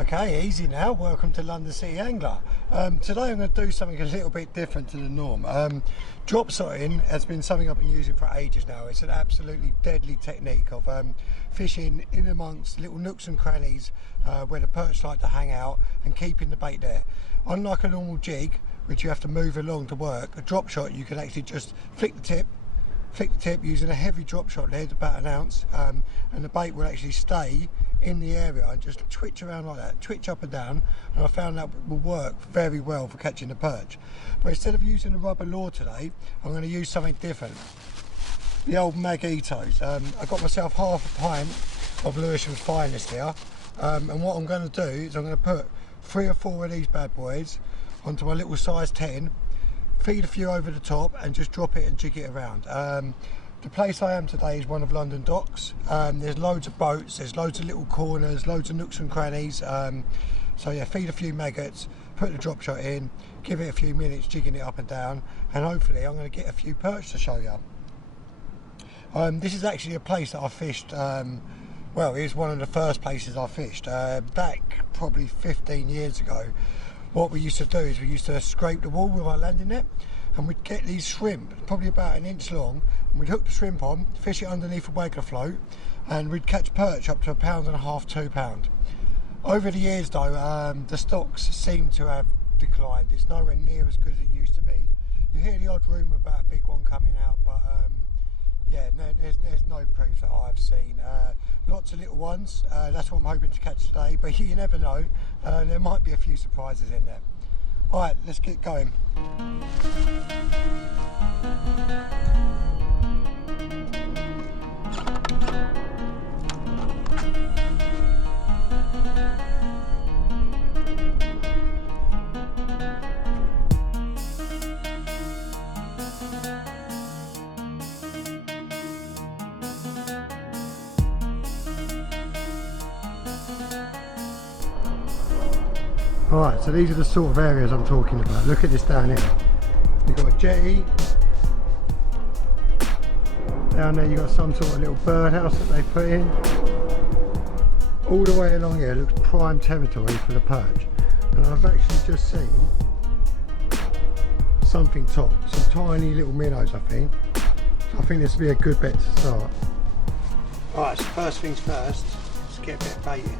Okay, easy now. Welcome to London City Angler. Today I'm going to do something a little bit different to the norm. Drop shotting has been something I've been using for ages now. It's an absolutely deadly technique of fishing in amongst little nooks and crannies where the perch like to hang out and keeping the bait there. Unlike a normal jig, which you have to move along to work, a drop shot you can actually just flick the tip using a heavy drop shot lead, about an ounce, and the bait will actually stay in the area and just twitch around like that, twitch up and down, and I found that will work very well for catching the perch. But instead of using a rubber lure today, I'm going to use something different. The old Magnetos. I got myself half a pint of Lewisham's Finest here, and what I'm going to do is I'm going to put 3 or 4 of these bad boys onto my little size 10, feed a few over the top and just drop it and jig it around. The place I am today is one of London docks. There's loads of boats, there's loads of little corners, loads of nooks and crannies. So yeah, feed a few maggots, put the drop shot in, give it a few minutes jigging it up and down, and hopefully I'm going to get a few perch to show you. This is actually a place that I fished, well, it was one of the first places I fished back probably 15 years ago. What we used to do is we used to scrape the wall with our landing net, and we'd get these shrimp, probably about an inch long, and we'd hook the shrimp on, fish it underneath a waggler float, and we'd catch perch up to 1.5 pounds, 2 pounds. Over the years though, the stocks seem to have declined. It's nowhere near as good as it used to be. You hear the odd rumour about a big one coming out, but yeah, no, there's no proof that I've seen. Lots of little ones, that's what I'm hoping to catch today, but you never know, there might be a few surprises in there. Alright, let's get going. Alright, so these are the sort of areas I'm talking about. Look at this down here. You've got a jetty. Down there you've got some sort of little birdhouse that they put in. All the way along here looks prime territory for the perch. And I've actually just seen something top. Some tiny little minnows, I think. So I think this will be a good bet to start. Alright, so first things first, let's get a bit of bait in.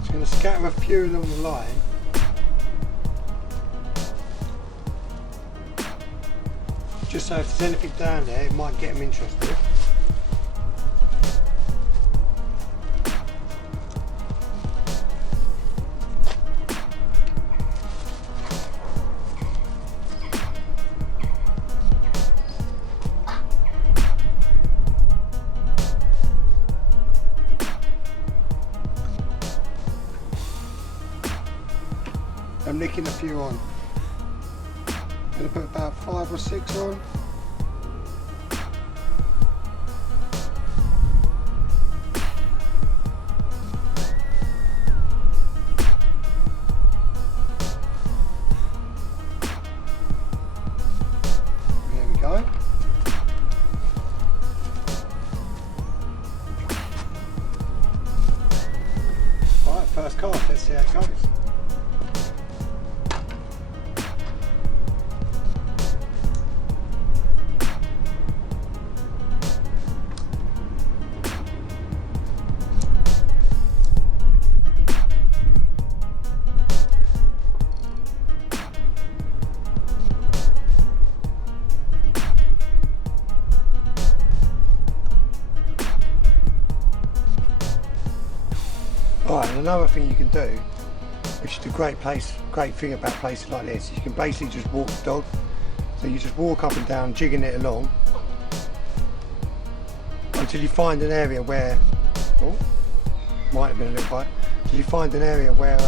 I'm going to scatter a few along the line. Just so if there's anything down there, it might get them interested. I'm nicking a few on. I'm going to put about 5 or 6 on. There we go. Alright, first cast, let's see how it goes. Alright, and another thing you can do, which is a great thing about places like this, you can basically just walk the dog. So you just walk up and down, jigging it along, until you find an area where, oh, might have been a little bite, until you find an area where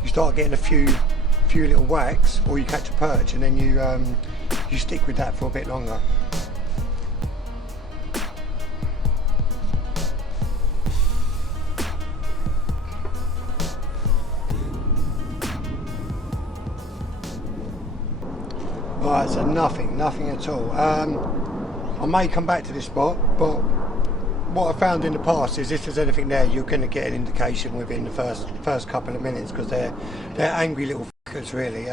you start getting a few little whacks, or you catch a perch, and then you stick with that for a bit longer. Right, so nothing at all. I may come back to this spot, but what I found in the past is if there's anything there, you're going to get an indication within the first couple of minutes, because they're angry little fuckers really.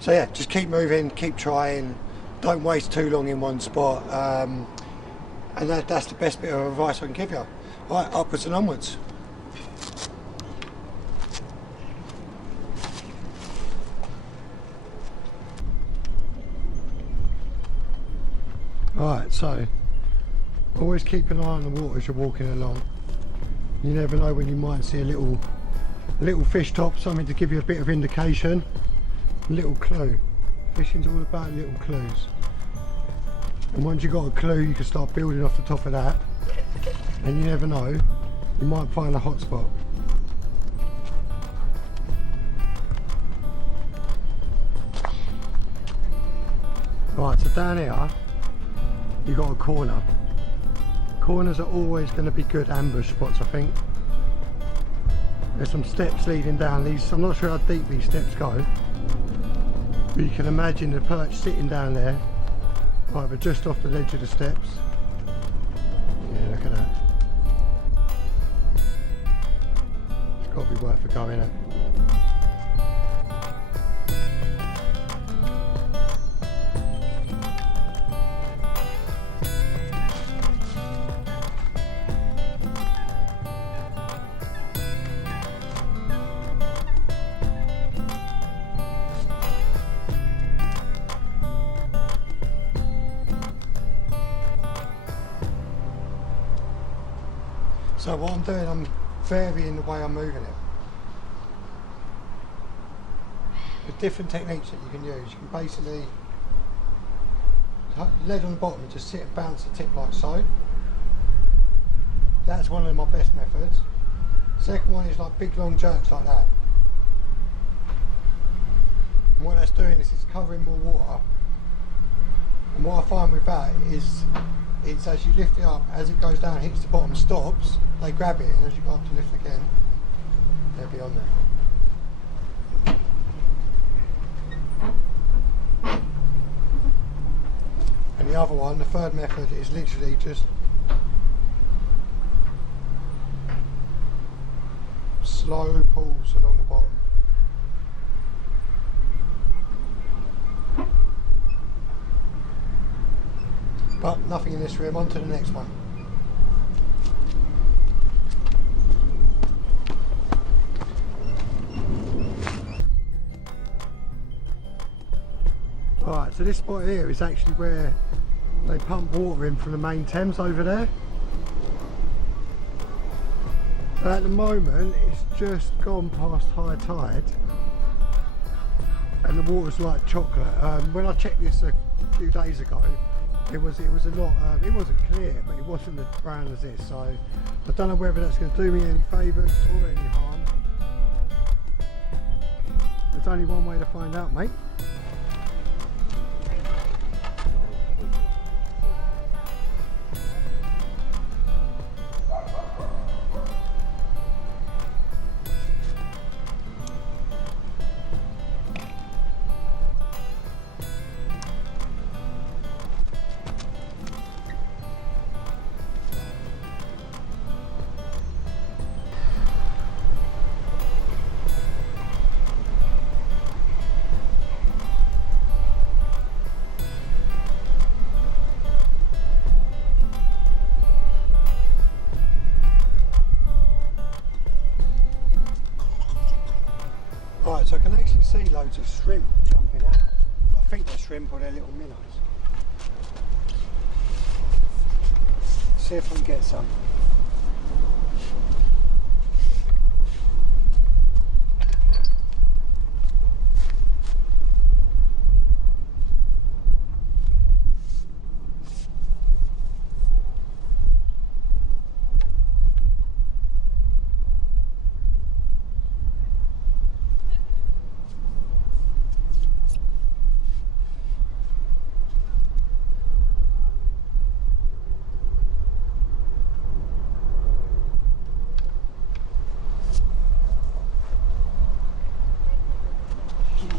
So yeah, just keep moving, keep trying, don't waste too long in one spot, and that's the best bit of advice I can give you. Right, upwards and onwards. Alright, so always keep an eye on the water as you're walking along. You never know when you might see a little fish top, something to give you a bit of indication, a little clue. Fishing's all about little clues. And once you've got a clue, you can start building off the top of that. And you never know, you might find a hot spot. Right, so down here, you've got a corner. Corners are always going to be good ambush spots, I think. There's some steps leading down these. I'm not sure how deep these steps go, but you can imagine the perch sitting down there, either just off the ledge of the steps. Yeah, look at that. It's got to be worth a go, innit? So what I'm doing, I'm varying the way I'm moving it. There's different techniques that you can use. You can basically, lead on the bottom and just sit and bounce the tip like so. That's one of my best methods. Second one is like big long jerks like that. And what that's doing is it's covering more water. And what I find with that is, it's as you lift it up, as it goes down, hits the bottom, stops, they grab it, and as you go up to lift again, they'll be on there. And the other one, the third method, is literally just slow pulls along the bottom. But nothing in this room, on to the next one. Alright, so this spot here is actually where they pump water in from the main Thames over there. But at the moment it's just gone past high tide and the water's like chocolate. When I checked this a few days ago, it was a lot, it wasn't clear, but it wasn't as brown as this, so I don't know whether that's going to do me any favours or any harm. There's only one way to find out, mate. Right, so I can actually see loads of shrimp jumping out. I think they're shrimp or they're little minnows. See if I can get some.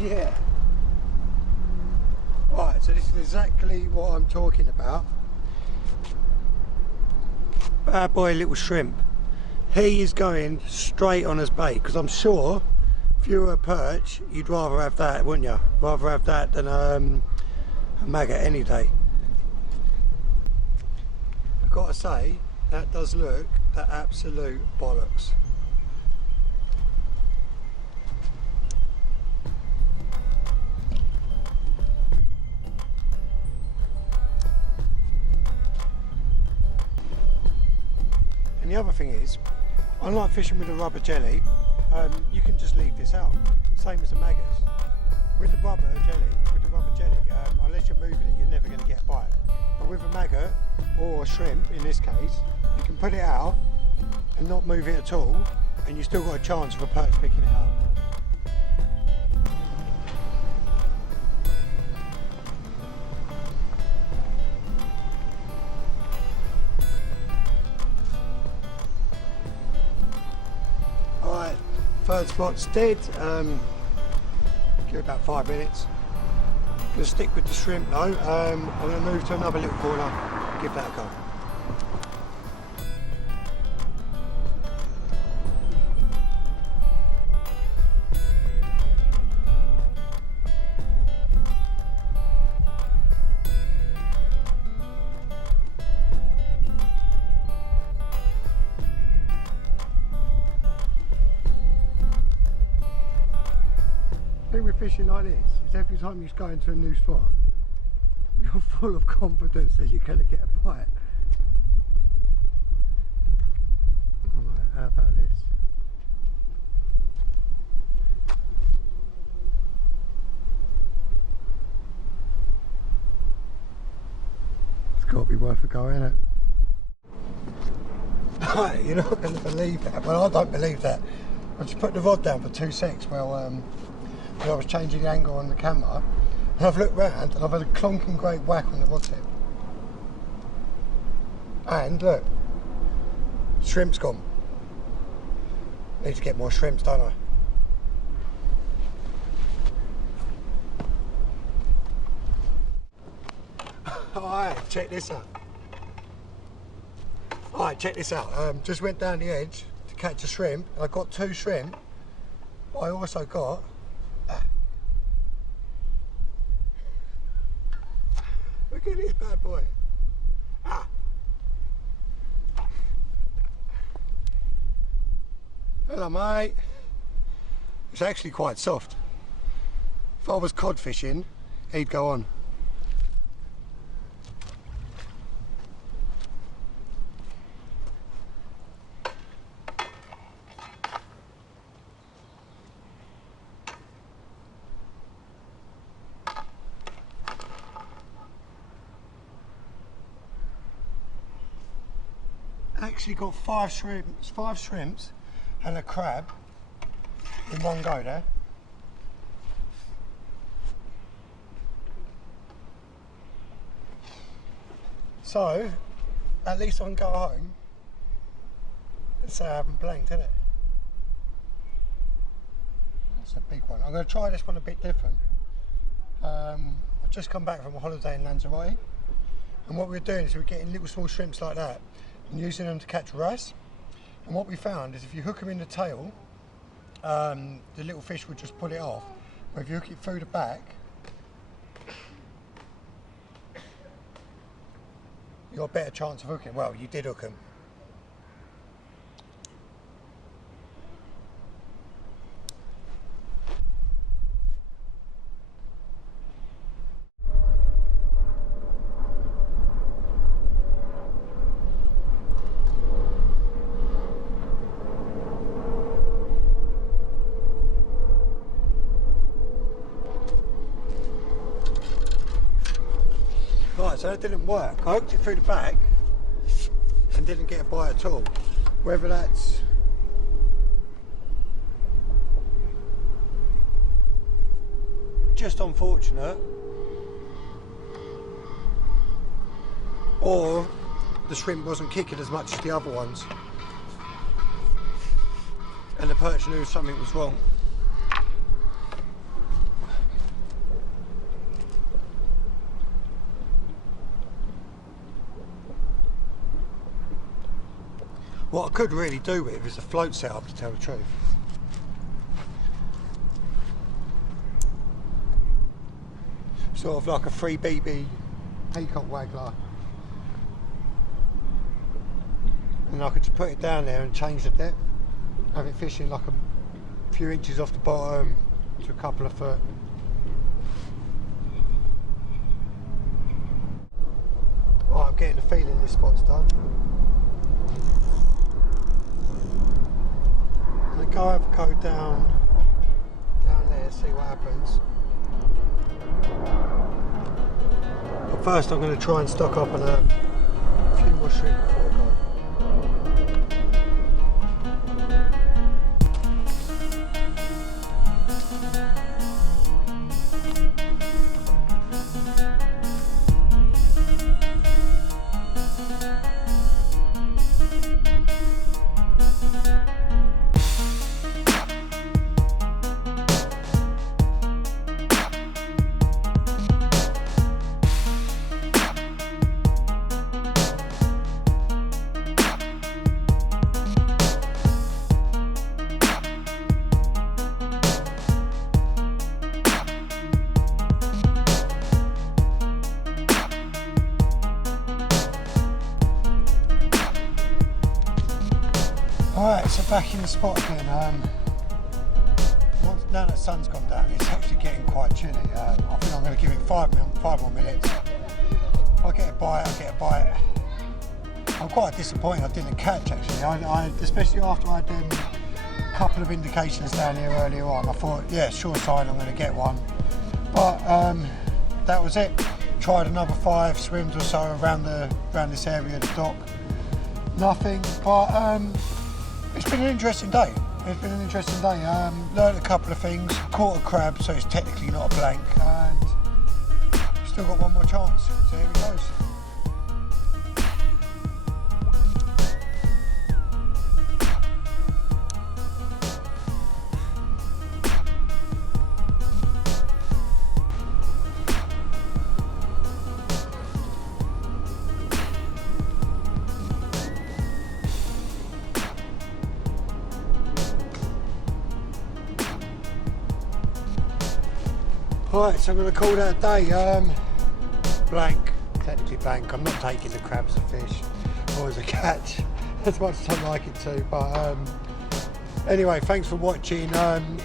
Yeah. Right, so this is exactly what I'm talking about. bad boy little shrimp. He is going straight on as bait, because I'm sure if you were a perch, you'd rather have that, wouldn't you? Rather have that than a maggot any day. I've got to say, that does look the absolute bollocks. And the other thing is, unlike fishing with a rubber jelly, you can just leave this out. Same as the maggots. With the rubber jelly, unless you're moving it, you're never going to get a bite. But with a maggot or a shrimp, in this case, you can put it out and not move it at all, and you still got a chance of a perch picking it up. Alright, third spot's dead. Give it about 5 minutes. Gonna stick with the shrimp though. I'm gonna move to another little corner, give that a go. The thing with fishing like this is every time you go into a new spot, you're full of confidence that you're going to get a bite. Alright, how about this? It's got to be worth a go, isn't it? You're not going to believe that. Well, I don't believe that. I just put the rod down for 2 secs. Well, I was changing the angle on the camera, and I've looked round and I've had a clonking great whack on the rod tip. And look, shrimp's gone. Need to get more shrimps, don't I? Alright, check this out. Alright, check this out. Just went down the edge to catch a shrimp, and I got 2 shrimp, but I also got look at this bad boy. Hello mate. It's actually quite soft. If I was cod fishing, he'd go on. Actually got 5 shrimps and a crab in one go there. So at least I can go home and say I haven't blanked, innit? That's a big one. I'm going to try this one a bit different. I've just come back from a holiday in Lanzarote, and what we're doing is we're getting little small shrimps like that and using them to catch wrasse. And what we found is if you hook them in the tail, the little fish would just pull it off. But if you hook it through the back, you've got a better chance of hooking. Well, you did hook them. Right, so that didn't work. I hooked it through the back and didn't get a bite at all. Whether that's just unfortunate or the shrimp wasn't kicking as much as the other ones and the perch knew something was wrong. What I could really do with is a float setup, to tell the truth. Sort of like a 3BB peacock waggler. And I could just put it down there and change the depth. Have it fishing like a few inches off the bottom to a couple of foot. Oh, I'm getting the feeling this spot's done. I'm going to go have a go down there, see what happens. But first I'm going to try and stock up on a few more shrimp before I go. Alright, so back in the spot again. Now that the sun's gone down, it's actually getting quite chilly. I think I'm going to give it five more minutes. If I get a bite, I get a bite. I'm quite disappointed I didn't catch actually. Especially after I had a couple of indications down here earlier on. I thought, yeah, sure sign I'm going to get one. But that was it. Tried another 5 swims or so around this area of the dock. Nothing, but it's been an interesting day. Learned a couple of things. Caught a crab, so it's technically not a blank, and still got one more chance. So here it goes. Right, so I'm going to call that a day. Blank, technically blank. I'm not taking the crab as a fish or as a catch, as much as I'd like it to. But anyway, thanks for watching.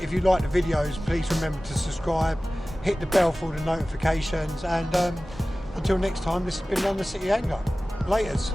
If you like the videos, please remember to subscribe, hit the bell for all the notifications, and until next time, this has been London City Angler. Laters.